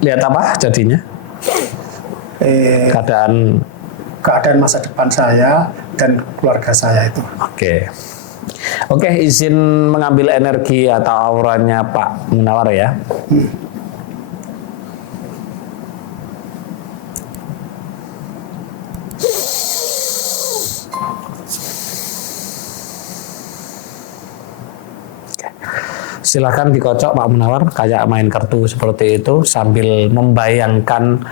lihat apa jadinya? Keadaan masa depan saya dan keluarga saya itu. Oke, izin mengambil energi atau auranya Pak Munawar ya. Silakan dikocok Pak Munawar, kayak main kartu seperti itu sambil membayangkan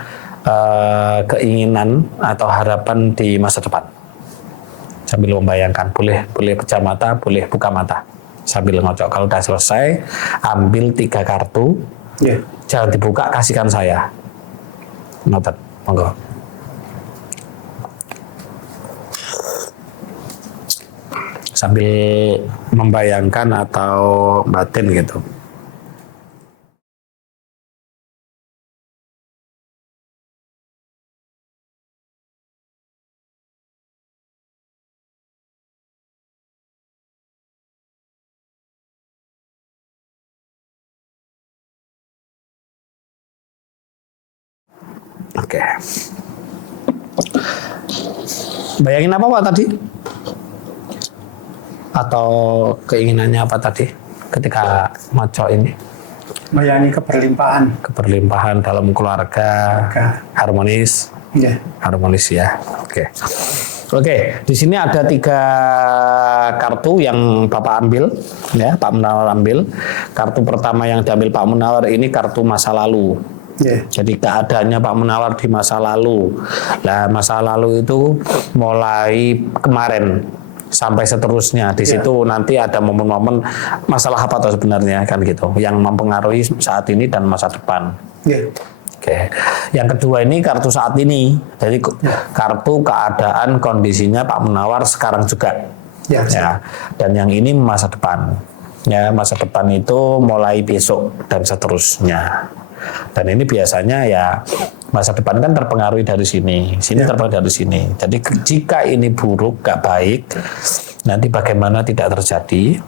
keinginan atau harapan di masa depan. Sambil membayangkan, boleh pejam mata, boleh buka mata sambil ngocok. Kalau udah selesai, ambil 3 kartu, jangan dibuka, kasihkan saya. Noted, monggo. Sambil membayangkan atau batin gitu. Oke. Bayangin apa Pak tadi? Atau keinginannya apa tadi ketika ngocok ini? Bayangi keberlimpahan. Keberlimpahan dalam keluarga. Harmonis. Harmonis ya. Oke, di sini ada 3 kartu yang Bapak ambil, ya, Pak Munawar ambil. Kartu pertama yang diambil Pak Munawar ini kartu masa lalu. Jadi keadaannya Pak Munawar di masa lalu. Nah, masa lalu itu mulai kemarin sampai seterusnya. Di situ nanti ada momen-momen masalah apa tuh sebenarnya kan gitu, yang mempengaruhi saat ini dan masa depan. Oke. Yang kedua ini kartu saat ini. Jadi kartu keadaan kondisinya Pak Munawar sekarang juga. Ya. Dan yang ini masa depan. Ya, masa depan itu mulai besok dan seterusnya. Dan ini biasanya ya masa depan kan terpengaruhi dari sini terpengaruhi dari sini. Jadi jika ini buruk, gak baik, nanti bagaimana tidak terjadi.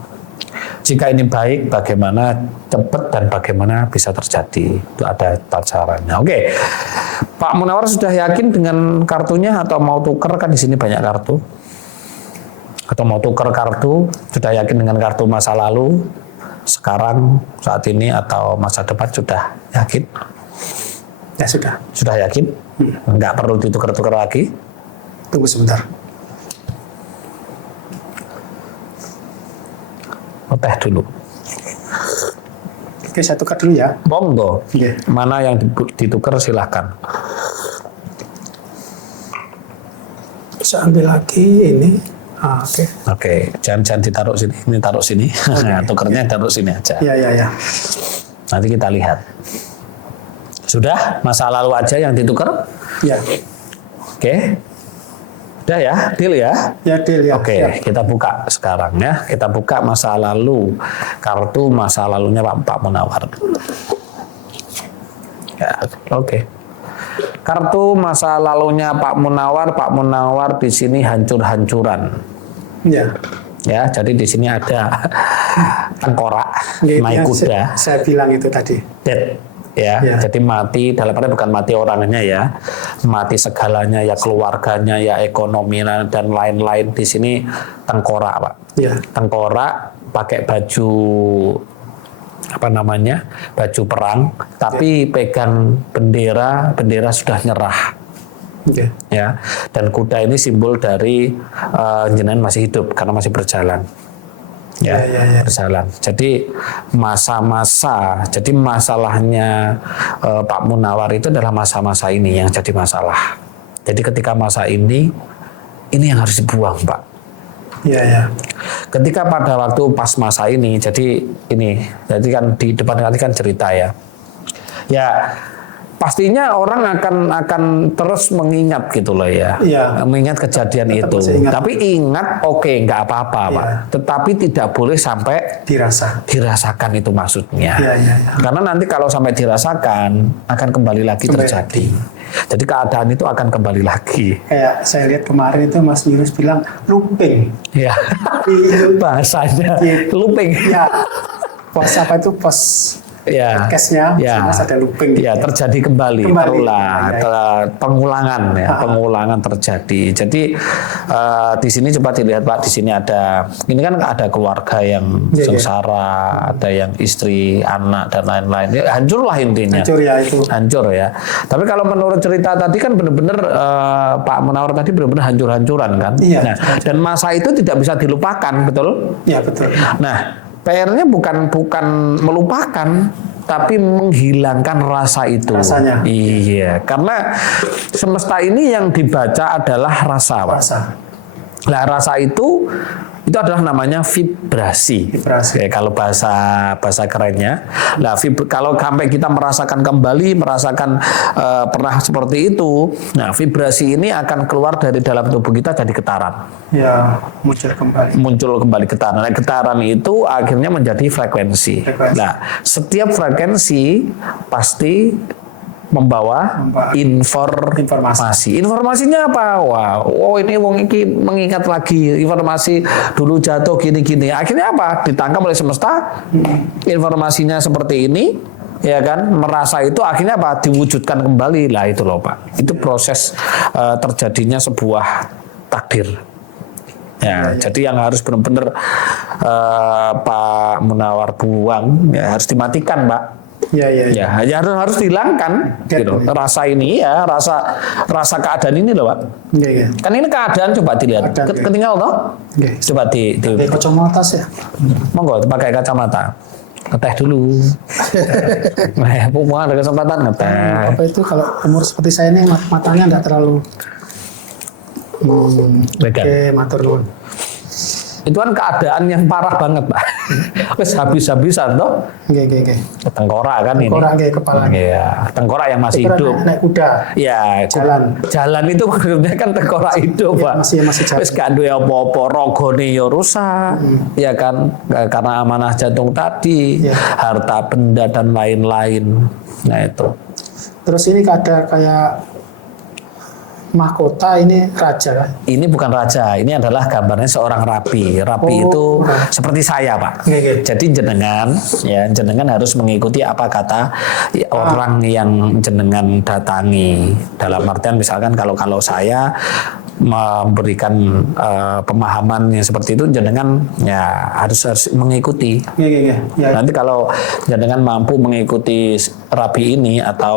Jika ini baik, bagaimana cepat dan bagaimana bisa terjadi. Itu ada caranya. Oke, Pak Munawar sudah yakin dengan kartunya atau mau tuker? Kan di sini banyak kartu. Atau mau tuker kartu? Sudah yakin dengan kartu masa lalu? Sekarang, saat ini, atau masa depan sudah yakin? Ya sudah. Sudah yakin? Nggak perlu ditukar-tukar lagi? Tunggu sebentar. Teh dulu. Oke, saya tukar dulu ya. Monggo. Mana yang ditukar silahkan. Saya ambil lagi ini. Oke, jangan ditaruh sini. Ini taruh sini. Tukernya taruh sini aja. Iya. Nanti kita lihat. Sudah, masa lalu aja yang ditukar? Ya. Oke. Udah ya, deal ya? Ya, deal ya. Oke, kita buka sekarang ya. Kita buka masa lalu. Kartu masa lalunya Pak Munawar. Ya, oke. Kartu masa lalunya Pak Munawar di sini hancur-hancuran. Ya, jadi di sini ada tengkorak, naik kuda. Saya bilang itu tadi. Dead. Ya, jadi mati dalam arti bukan mati orangnya ya, mati segalanya ya, keluarganya ya, ekonomi dan lain-lain. Di sini tengkorak Pak. Tengkorak pakai baju baju perang, tapi pegang bendera sudah nyerah. Ya, dan kuda ini simbol dari jenengan masih hidup karena masih berjalan. Berjalan. Jadi jadi masalahnya Pak Munawar itu adalah masa-masa ini yang jadi masalah. Jadi ketika masa ini yang harus dibuang Pak. Ketika pada waktu pas masa ini, jadi kan di depan nanti kan cerita ya. Ya, pastinya orang akan terus mengingat gitu loh ya. Mengingat kejadian itu. Tapi ingat, nggak apa-apa Pak. Tetapi tidak boleh sampai dirasakan itu maksudnya. Karena nanti kalau sampai dirasakan akan kembali lagi terjadi. Jadi keadaan itu akan kembali lagi. Kayak saya lihat kemarin itu Mas Yunus bilang looping. Ya, bahasanya looping. Ya, pos apa itu pos podcastnya, ada looping. Ya, terjadi kembali terulang, pengulangan ya, pengulangan terjadi. Jadi di sini coba dilihat Pak, di sini ini kan ada keluarga yang sengsara, ada yang istri, anak dan lain-lain. Ya, hancur lah intinya. Hancur ya itu. Hancur ya. Tapi kalau menurut cerita tadi kan benar-benar Pak Munawar tadi benar-benar hancur-hancuran kan. Iya, nah, dan masa itu tidak bisa dilupakan, betul? Iya, betul. Nah, PR-nya bukan melupakan, tapi menghilangkan rasa itu. Rasanya. Iya, karena semesta ini yang dibaca adalah rasa, Pak. Rasa. Nah, rasa itu adalah namanya vibrasi. Kalau bahasa kerennya. Nah, kalau sampai kita merasakan kembali, pernah seperti itu, nah vibrasi ini akan keluar dari dalam tubuh kita jadi getaran. Ya, muncul kembali getaran. Nah, getaran itu akhirnya menjadi frekuensi. Nah, setiap frekuensi pasti membawa informasi. Informasinya apa? Ini wong iki mengingat lagi informasi dulu jatuh gini-gini. Akhirnya apa? Ditangkap oleh semesta. Informasinya seperti ini, ya kan? Merasa itu akhirnya apa? Diwujudkan kembali. Lah itu loh Pak. Itu proses terjadinya sebuah takdir. Ya, jadi yang harus benar-benar Pak Munawar buang ya harus dimatikan, Pak. Ya, harus dihilangkan gitu. Rasa ini ya, rasa keadaan ini loh, Pak. Kan ini keadaan coba dilihat. Ketinggal toh? Coba di kacamata ya. Monggo pakai kacamata. Ngeteh dulu. Nah, ada kesempatan ngeteh. Apa itu kalau umur seperti saya ini matanya enggak terlalu matur nuwun. Itu kan keadaan yang parah banget, Pak. Wes habis-habisan toh. Nggih. Tengkorak kan ini. Tengkorak nggih kepala. Iya, tengkorak yang masih hidup. Naik kuda. Iya, jalan itu maksudnya kan tengkorak hidup, Pak. Masih jalan. Wes gak duwe apa-apa, rogone ya rusak. Ya kan, karena amanah jantung tadi, harta benda dan lain-lain. Nah, itu. Terus ini ada kayak mahkota, ini raja kan? Ini bukan raja, ini adalah gambarnya seorang rabi. Rabi itu seperti saya, Pak. Jadi jenengan harus mengikuti apa kata orang yang jenengan datangi. Dalam artian misalkan kalau saya memberikan pemahaman yang seperti itu, jenengan ya harus mengikuti. Nanti kalau jenengan mampu mengikuti rabi ini atau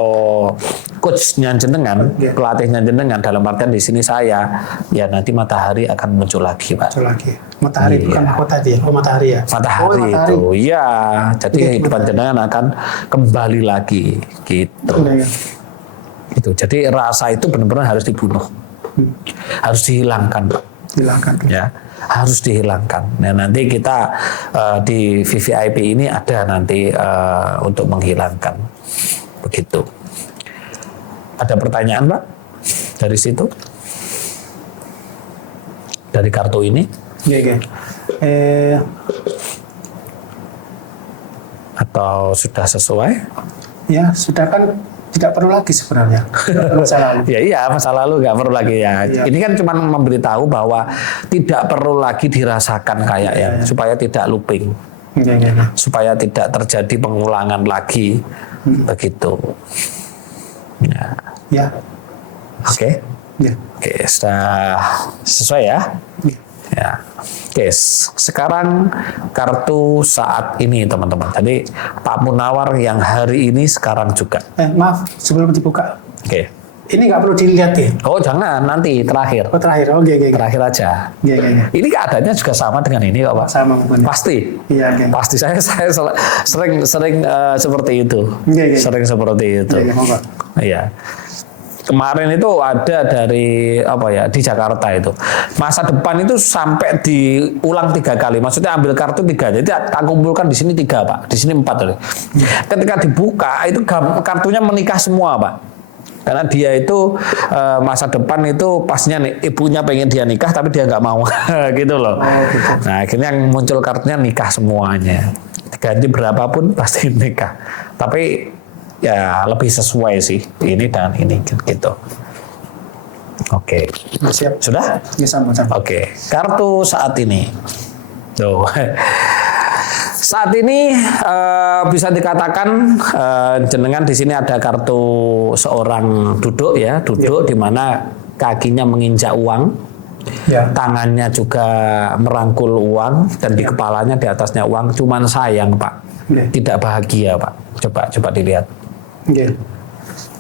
coachnya jenengan, pelatihnya jenengan, dalam artian di sini saya, ya nanti matahari akan muncul lagi, Pak. Muncul lagi. Matahari bukan mahkota dia. Matahari ya. Matahari itu, ya. Jadi kehidupan jenengan akan kembali lagi, gitu. Itu. Jadi rasa itu benar-benar harus dibunuh, harus dihilangkan, Pak. Ya, harus dihilangkan. Nah, nanti kita di VVIP ini ada nanti untuk menghilangkan, begitu. Ada pertanyaan, Pak? Dari situ? Dari kartu ini? Atau sudah sesuai? Ya, sudah kan tidak perlu lagi sebenarnya. Masa lalu. Iya, masa lalu nggak perlu lagi ya. Ini kan cuma memberitahu bahwa tidak perlu lagi dirasakan kayak supaya tidak looping. Supaya tidak terjadi pengulangan lagi. Begitu. Ya. Oke. Sudah sesuai ya? Ya. Oke, sekarang kartu saat ini teman-teman. Tadi Pak Munawar yang hari ini sekarang juga. Maaf, sebelum dibuka. Oke. Ini nggak perlu dilihat ya? Oh jangan, nanti terakhir. Oh terakhir, Terakhir aja. Ini keadaannya juga sama dengan ini kok, Pak. Sama benar. Pasti. Pasti saya sering seperti itu. Sering seperti itu. Iya. Kemarin itu ada dari di Jakarta itu. Masa depan itu sampai diulang 3 kali. Maksudnya ambil kartu 3. Jadi tak kumpulkan di sini 3, Pak. Di sini 4. Ketika dibuka itu kartunya menikah semua, Pak. Karena dia itu masa depan itu pastinya ibunya pengen dia nikah tapi dia nggak mau gitu loh. Nah akhirnya yang muncul kartunya nikah semuanya. Diganti berapapun pasti nikah. Tapi ya lebih sesuai sih ini dan ini gitu. Oke. Siap. Sudah? Ya, sama. Oke. Kartu saat ini. Tuh. Saat ini bisa dikatakan jenengan di sini ada kartu seorang duduk ya, duduk di mana kakinya menginjak uang, tangannya juga merangkul uang dan di kepalanya di atasnya uang. Cuman sayang Pak, tidak bahagia Pak. Coba dilihat.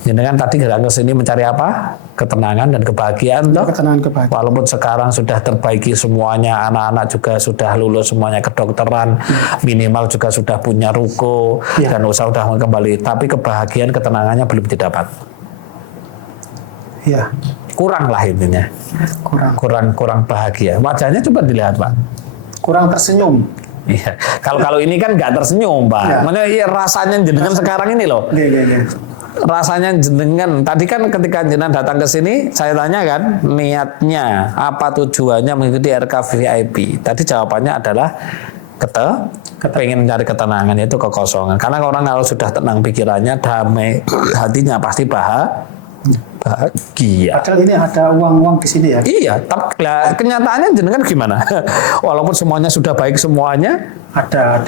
Jenengan tadi datang ke sini mencari apa? Ketenangan dan kebahagiaan toh. Ketenangan, kebahagiaan. Walaupun sekarang sudah terbaiki semuanya, anak-anak juga sudah lulus semuanya kedokteran, minimal juga sudah punya ruko dan usaha sudah kembali, tapi kebahagiaan ketenangannya belum didapat. Iya. Kurang lah intinya. Kurang bahagia. Wajahnya coba dilihat Pak. Kurang tersenyum. Iya. Kalau ini kan nggak tersenyum Pak. Maksudnya ya, rasanya jenengan sekarang ini loh. Rasanya jenengan tadi kan ketika jenengan datang ke sini saya tanya kan niatnya apa, tujuannya mengikuti RK VIP. Tadi jawabannya adalah pengen mencari ketenangan, yaitu kekosongan. Karena orang kalau sudah tenang pikirannya, damai hatinya, pasti bahagia. Padahal ini ada uang-uang di sini ya. Iya, tapi kenyataannya jenengan gimana? Walaupun semuanya sudah baik semuanya, ada.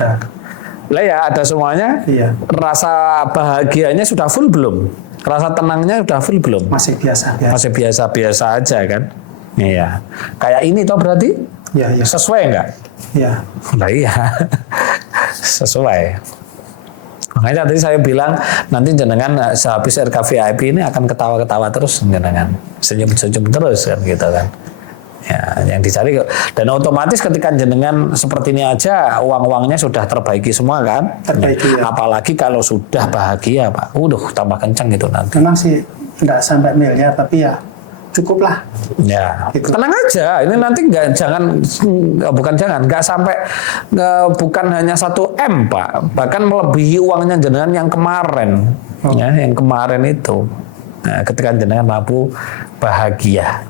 Lah ya ada semuanya. Iya. Rasa bahagianya sudah full belum? Rasa tenangnya sudah full belum? Masih biasa. Masih biasa-biasa aja kan? Iya. Kayak ini toh berarti? Iya. Sesuai enggak? Iya. Nah iya. Sesuai. Makanya tadi saya bilang nanti jenengan sehabis RK VIP ini akan ketawa-ketawa terus jenengan. Senyum-senyum terus kan gitu kan. Ya, yang dicari dan otomatis ketika jenengan seperti ini aja uang-uangnya sudah terbaiki semua kan. Terbaiki ya. Apalagi kalau sudah bahagia Pak, tambah kencang gitu nanti. Memang sih enggak sampai miliar tapi ya cukup lah. Ya, gitu. Tenang aja. Ini nanti nggak sampai bukan hanya 1 M Pak, bahkan melebihi uangnya jenengan yang kemarin, ya, yang kemarin itu. Nah, ketika jenengan mampu bahagia.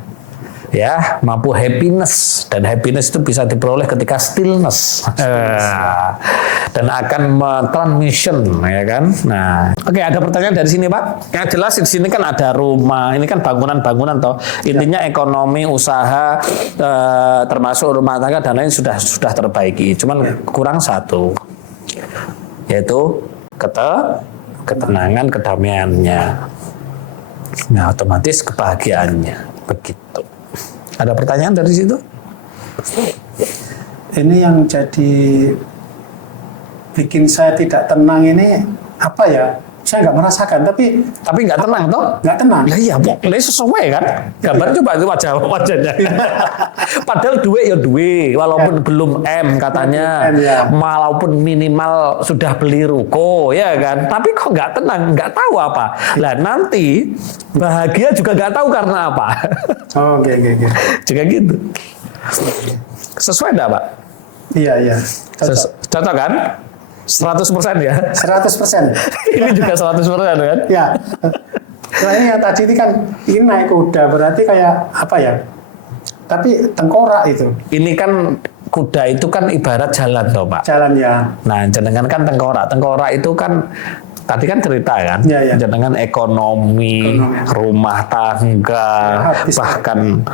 Ya, mampu happiness, dan happiness itu bisa diperoleh ketika stillness dan akan transmission ya kan. Nah, oke, ada pertanyaan dari sini Pak. Yang jelas di sini kan ada rumah, ini kan bangunan toh. Intinya ekonomi usaha termasuk rumah tangga dan lain sudah terbaiki. Cuman kurang satu, yaitu ketenangan, kedamaiannya. Nah, otomatis kebahagiaannya begitu. Ada pertanyaan dari situ? Ini yang jadi bikin saya tidak tenang ini apa ya? Saya nggak merasakan, tapi nggak tenang toh? Nggak tenang. Lah iya, sesuai kan? Gambar coba itu wajahnya. Padahal duit ya duit, walaupun belum M katanya, walaupun minimal sudah beli ruko ya kan. Tapi kok nggak tenang, nggak tahu apa. Lah nanti bahagia juga nggak tahu karena apa. Oh, oke. Juga gitu. Sesuai enggak, Pak? Iya. Cocok kan? 100% ya? 100%. Ini juga 100% kan? Ya. Nah ini yang tadi ini kan ini naik kuda, berarti kayak apa ya? Tapi tengkorak itu. Ini kan kuda itu kan ibarat jalan toh Pak? Jalan ya. Nah jenengan kan tengkorak. Tengkorak itu kan tadi kan cerita kan, jenengan ekonomi, rumah tangga, bahkan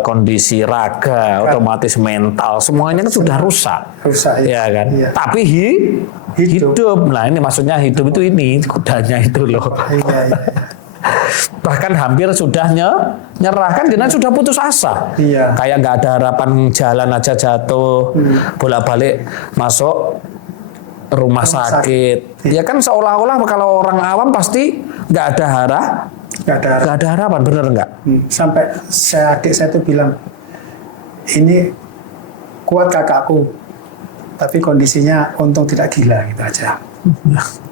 kondisi raga, otomatis mental, semuanya kan sudah rusak ya kan. Iya. Tapi hidup, nah ini maksudnya hidup itu ini kudanya itu loh. Iya. Bahkan hampir sudah nyerah kan, jenengan sudah putus asa. Iya. Kayak nggak ada harapan, jalan aja jatuh, bolak-balik masuk rumah sakit. Ya kan seolah-olah kalau orang awam pasti nggak ada harapan, bener nggak? Sampai adik saya tuh bilang, ini kuat kakakku, tapi kondisinya untung tidak gila gitu aja.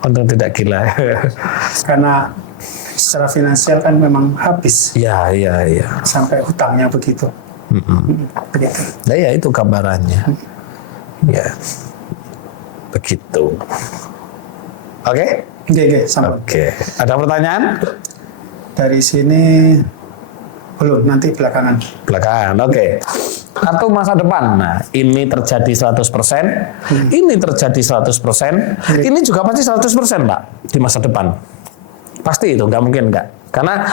Untung tidak gila. Karena secara finansial kan memang habis. Iya. Sampai hutangnya begitu. Begitu. Nah ya itu gambarannya. Ya. Begitu. Oke? Oke. Ada pertanyaan? Dari sini belum, nanti belakangan. Oke. Kartu masa depan. Nah, ini terjadi 100%, ini terjadi 100%, ini juga pasti 100%, Pak, di masa depan. Pasti itu, nggak mungkin nggak. Karena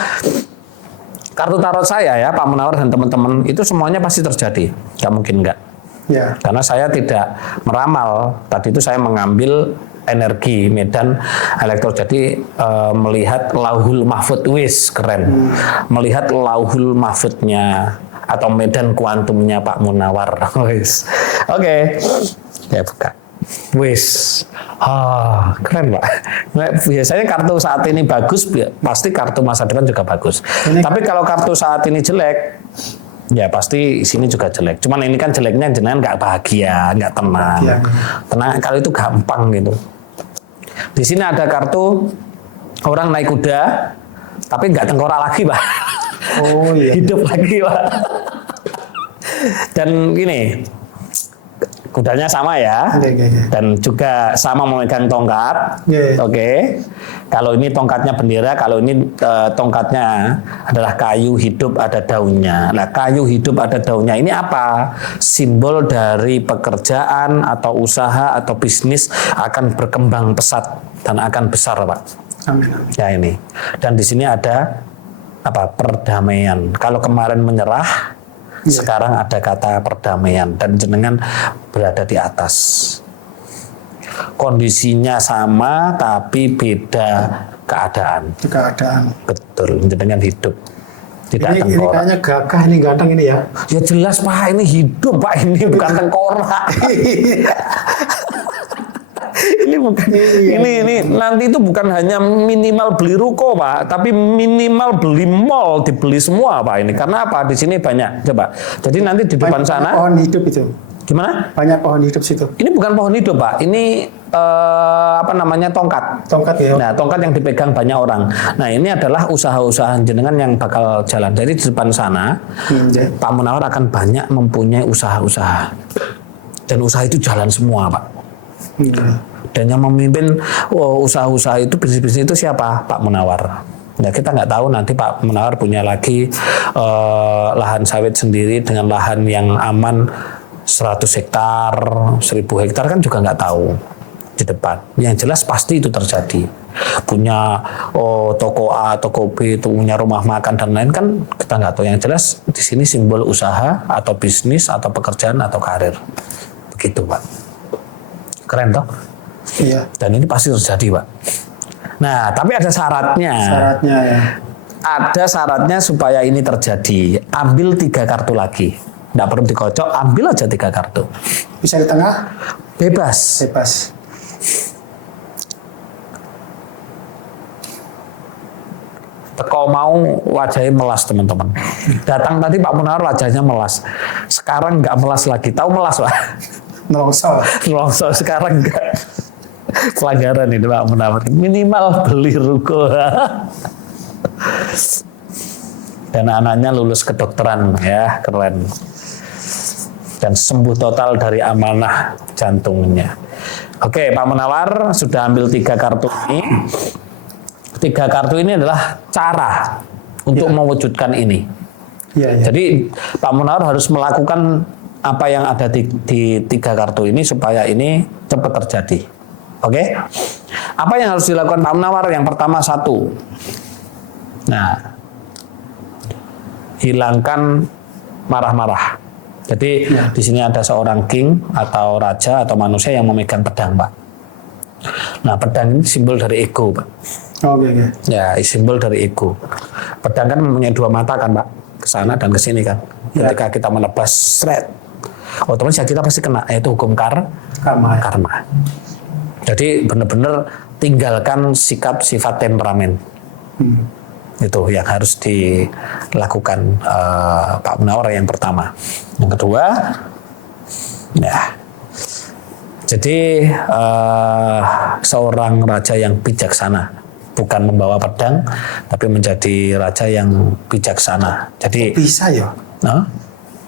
kartu tarot saya ya, Pak Munawar dan teman-teman, itu semuanya pasti terjadi. Nggak mungkin nggak. Ya. Karena saya tidak meramal. Tadi itu saya mengambil energi medan elektro. Jadi melihat lauhul mahfud, wis keren. Melihat lauhul mahfudnya atau medan kuantumnya Pak Munawar. Wis. Oke. Ya buka. Wis. Keren Pak. Nah, biasanya kartu saat ini bagus, pasti kartu masa depan juga bagus. Tapi kalau kartu saat ini jelek, ya pasti sini juga jelek. Cuman ini kan jeleknya jenengan nggak bahagia, nggak tenang. Tenang kalau itu gampang gitu. Di sini ada kartu orang naik kuda, tapi nggak tengkorak lagi, Pak. Oh iya. Hidup lagi, Pak. Dan gini, kudanya sama ya, dan juga sama memegang tongkat. Oke. Kalau ini tongkatnya bendera, kalau ini tongkatnya adalah kayu hidup ada daunnya. Nah, kayu hidup ada daunnya ini apa? Simbol dari pekerjaan atau usaha atau bisnis akan berkembang pesat dan akan besar, Pak. Amin. Ya ini. Dan di sini ada apa? Perdamaian. Kalau kemarin menyerah, sekarang ada kata perdamaian dan jenengan berada di atas. Kondisinya sama tapi beda keadaan. Keadaan. Betul, jenengan hidup. Tidak Ini tengkorak. kayaknya gagah, ini ganteng ini ya. Ya jelas Pak, ini hidup Pak, ini bukan tengkorak. Ini bukan ini nanti itu bukan hanya minimal beli ruko Pak, tapi minimal beli mall, dibeli semua Pak ini. Karena apa? Di sini banyak. Coba. Jadi nanti di depan sana pohon hidup itu. gimana? Banyak pohon hidup situ. Ini bukan pohon hidup Pak. Ini apa namanya tongkat. Tongkat ya. Nah, tongkat yang dipegang banyak orang. Nah, ini adalah usaha-usaha jenengan yang bakal jalan. Jadi di depan sana Pak Munawar akan banyak mempunyai usaha-usaha. Dan usaha itu jalan semua Pak. Dan yang memimpin usaha-usaha itu, bisnis-bisnis itu siapa? Pak Munawar. Ya kita nggak tahu nanti Pak Munawar punya lagi lahan sawit sendiri dengan lahan yang aman 100 hektar, 1000 hektar kan juga nggak tahu di depan. Yang jelas pasti itu terjadi. Punya toko A, toko B, itu punya rumah makan dan lain kan kita nggak tahu. Yang jelas di sini simbol usaha atau bisnis atau pekerjaan atau karir. Begitu Pak. Keren toh? Iya. Dan ini pasti terjadi, Pak. Nah, tapi ada syaratnya. Syaratnya ya. Ada syaratnya supaya ini terjadi. Ambil 3 kartu lagi. Nggak perlu dikocok, ambil aja 3 kartu. Bisa di tengah? Bebas. Bebas. Teko mau wajahnya melas teman-teman. Datang tadi Pak Munawar wajahnya melas. Sekarang nggak melas lagi. Tahu melas Pak? Nolongsor. Nolongsor sekarang enggak. Pelanggaran ini Pak Munawar. Minimal beli ruko. Dan anaknya lulus kedokteran ya, keren. Dan sembuh total dari amanah jantungnya. Oke, Pak Munawar sudah ambil 3 kartu ini. 3 kartu ini adalah cara untuk mewujudkan ini. Iya. Jadi Pak Munawar harus melakukan apa yang ada di 3 kartu ini supaya ini cepat terjadi. Oke? Apa yang harus dilakukan Pak Munawar? Yang pertama 1. Nah, hilangkan marah-marah. Jadi di sini ada seorang king atau raja atau manusia yang memegang pedang, Pak. Nah, pedang ini simbol dari ego, Pak. Oke. Ya, simbol dari ego. Pedang kan mempunyai 2 mata kan, Pak, ke sana dan ke sini kan. Ketika kita menebas seret, otomatis kita pasti kena, yaitu hukum karma. Jadi benar-benar tinggalkan sikap sifat temperamen. Itu yang harus dilakukan Pak Munawar yang pertama. Yang kedua, ya. Jadi seorang raja yang bijaksana, bukan membawa pedang, tapi menjadi raja yang bijaksana. Jadi bisa ya. Nah,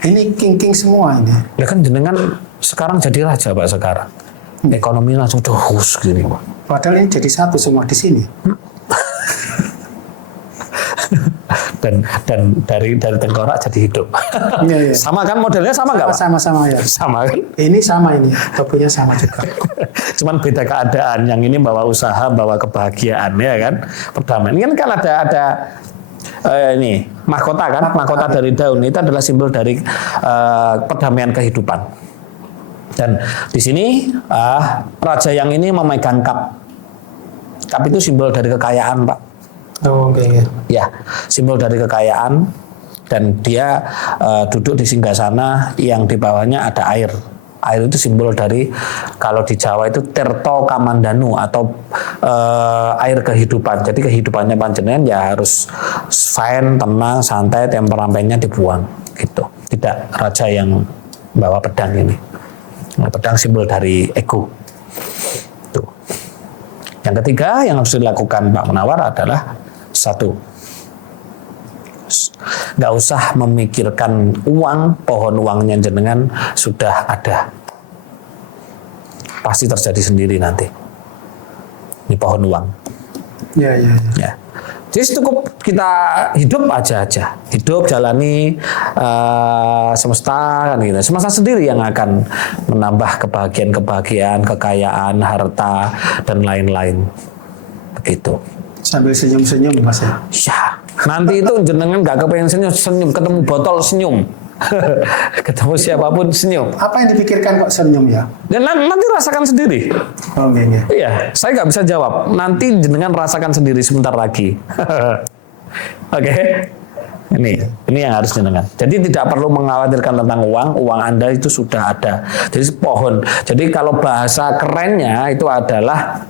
Ini king semua ini. ya kan jenengan sekarang jadi raja Pak sekarang. Ekonomi langsung terus gini Pak. Padahal ini jadi satu semua di sini. dan dari tengkorak jadi hidup. Iya. Sama kan modelnya sama nggak Pak? Sama ya. Sama kan? Ini sama ini, tokonya sama juga. Cuman beda keadaan. Yang ini bawa usaha, bawa kebahagiaan ya kan. Perdamaian. Ini kan ada ini mahkota kan, mahkota dari daun itu adalah simbol dari perdamaian kehidupan. Dan di sini raja yang ini memegang cup. Cup itu simbol dari kekayaan, Pak. Oh, oke. Okay. Ya, simbol dari kekayaan, dan dia duduk di singgasana yang di bawahnya ada air. Air itu simbol dari, kalau di Jawa itu Tirta Kamandanu atau air kehidupan. Jadi kehidupannya panjenengan ya harus fine, tenang, santai, temperamennya dibuang gitu. Tidak raja yang bawa pedang ini. Pedang simbol dari ego. Tuh. Yang ketiga yang harus dilakukan Pak Munawar adalah satu, nggak usah memikirkan uang, pohon uangnya jenengan sudah ada, pasti terjadi sendiri nanti. Ini pohon uang. Ya. Jadi cukup kita hidup aja, hidup jalani semesta kan gitu. Semesta sendiri yang akan menambah kebahagiaan, kekayaan, harta dan lain-lain. Begitu. Sambil senyum-senyum Mas ya. Ya, nanti itu jenengan nggak kepengen senyum, ketemu botol senyum. Ketemu siapapun senyum. Apa yang dipikirkan kok senyum ya? Dan nanti rasakan sendiri. Oh, iya. Iya, saya nggak bisa jawab. Nanti jenengan rasakan sendiri sebentar lagi. Oke. Ini yang harus jenengan. Jadi tidak perlu mengkhawatirkan tentang uang Anda itu sudah ada. Jadi pohon. Jadi kalau bahasa kerennya itu adalah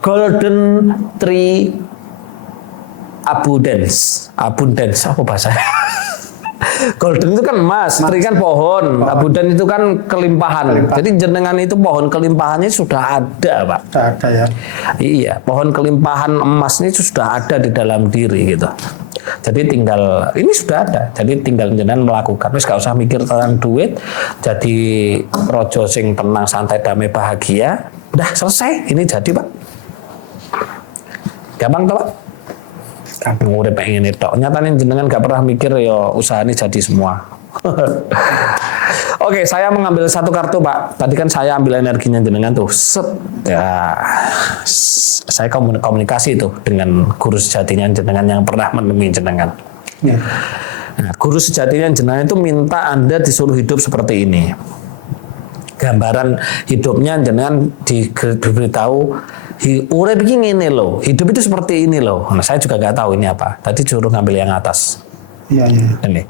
golden tree abundance apa bahasanya? Golden itu kan emas, tree kan pohon, abundance itu kan kelimpahan. Jadi jenengan itu pohon kelimpahannya sudah ada, Pak. Sudah ada ya. Iya, pohon kelimpahan emas ini sudah ada di dalam diri gitu. Jadi tinggal, ini sudah ada. Jadi tinggal jenengan melakukan. Wis gak usah mikir tentang duit. Jadi rojo sing tenang, santai, damai, bahagia. Udah selesai, ini jadi, Pak. Gampang toh, Pak? Udah pengen itu. Nyatanya jenengan gak pernah mikir ya usaha ini jadi semua. Oke, saya mengambil satu kartu, Pak. Tadi kan saya ambil energinya jenengan tuh. Set. Ya, saya komunikasi tuh dengan guru sejatinya jenengan yang pernah menemui jenengan. Ya. Nah, guru sejatinya jenengan itu minta Anda disuruh hidup seperti ini. Gambaran hidupnya jenengan diberitahu, urip iki ngene lho, hidup itu seperti ini loh. Nah, saya juga nggak tahu ini apa. Tadi suruh ngambil yang atas. Iya. Ini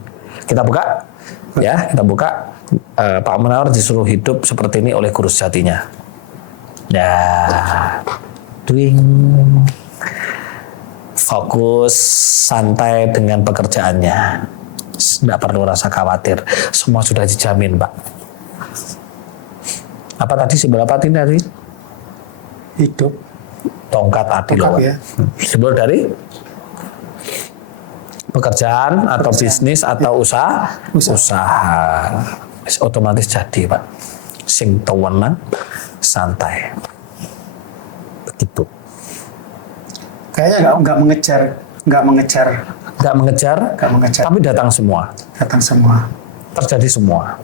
kita buka, ya kita buka. Pak Munawar disuruh hidup seperti ini oleh guru sejatinya. Ya, doing, fokus, santai dengan pekerjaannya. Tidak perlu rasa khawatir. Semua sudah dijamin, Pak. Apa tadi simbol apa tadi? Hidup. Tongkat Adilowa. Ya. Simbol dari pekerjaan atau bisnis atau usaha. Otomatis jadi, Pak. Sing tenang, santai. Begitu. Kayaknya nggak mengejar. Tapi datang semua. Terjadi semua.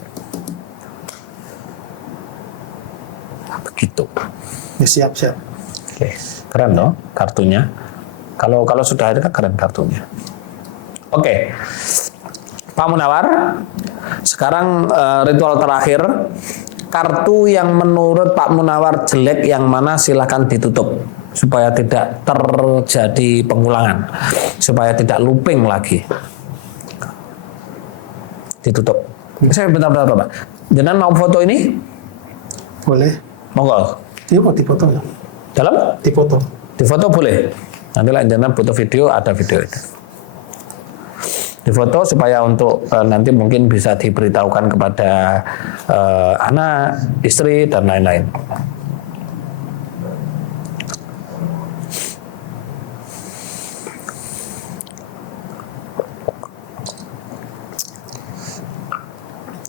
Begitu. Ya, siap. Oke, keren loh kartunya. Kalau sudah ada keren kartunya. Oke, Pak Munawar. Sekarang ritual terakhir. Kartu yang menurut Pak Munawar jelek yang mana silahkan ditutup supaya tidak terjadi pengulangan, supaya tidak looping lagi. Ditutup. Saya bentar Pak. Jangan mau foto ini? Boleh. Monggo. Difoto ya. Dalam? Difoto. Difoto boleh. Nanti lanjutan foto video, ada video itu. Difoto supaya untuk nanti mungkin bisa diberitahukan kepada anak, istri dan lain-lain.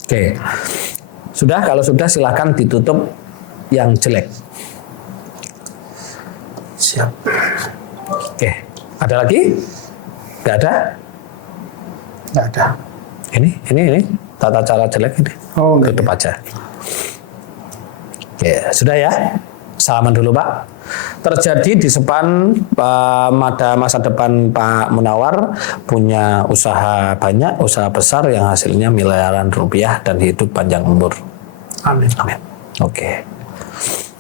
Oke. Sudah, kalau sudah silakan ditutup yang jelek. Siap. Oke. Ada lagi? Nggak ada? Nggak ada. Ini tata cara jelek ini. Oh, tutup aja. Oke, sudah ya. Salaman dulu, Pak. Terjadi di depan pada masa depan Pak Munawar punya usaha banyak, usaha besar yang hasilnya miliaran rupiah dan hidup panjang umur. Amin. Amin. Oke.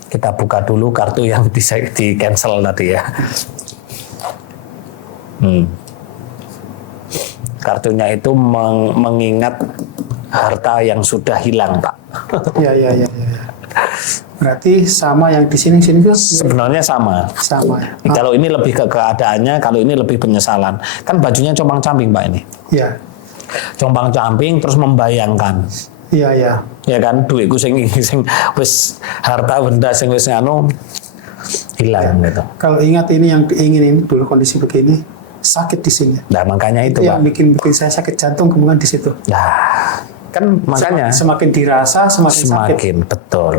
Kita buka dulu kartu yang bisa di cancel tadi ya. Kartunya itu mengingat harta yang sudah hilang, Pak. Ya. Berarti sama yang di sini tuh Sebenarnya sama. sama. Kalau ini lebih ke keadaannya, kalau ini lebih penyesalan. Kan bajunya compang-camping, Pak, ini. Ya. Compang-camping terus membayangkan. Iya. Ya kan, duitku sing wis harta benda sing wis nganu hilang gitu. Kalau ingat ini yang diinginin dulu kondisi begini, sakit di sini. Nah, makanya itu, Yang Pak. bikin saya sakit jantung kemudian di situ. Nah, kan makanya Semakin dirasa semakin sakit. semakin betul.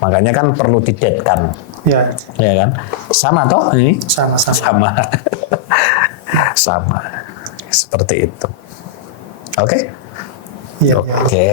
Makanya kan perlu didetkan. Ya, Ya kan? Sama toh ini? sama-sama. Sama. Seperti itu. Oke? Iya. Oke.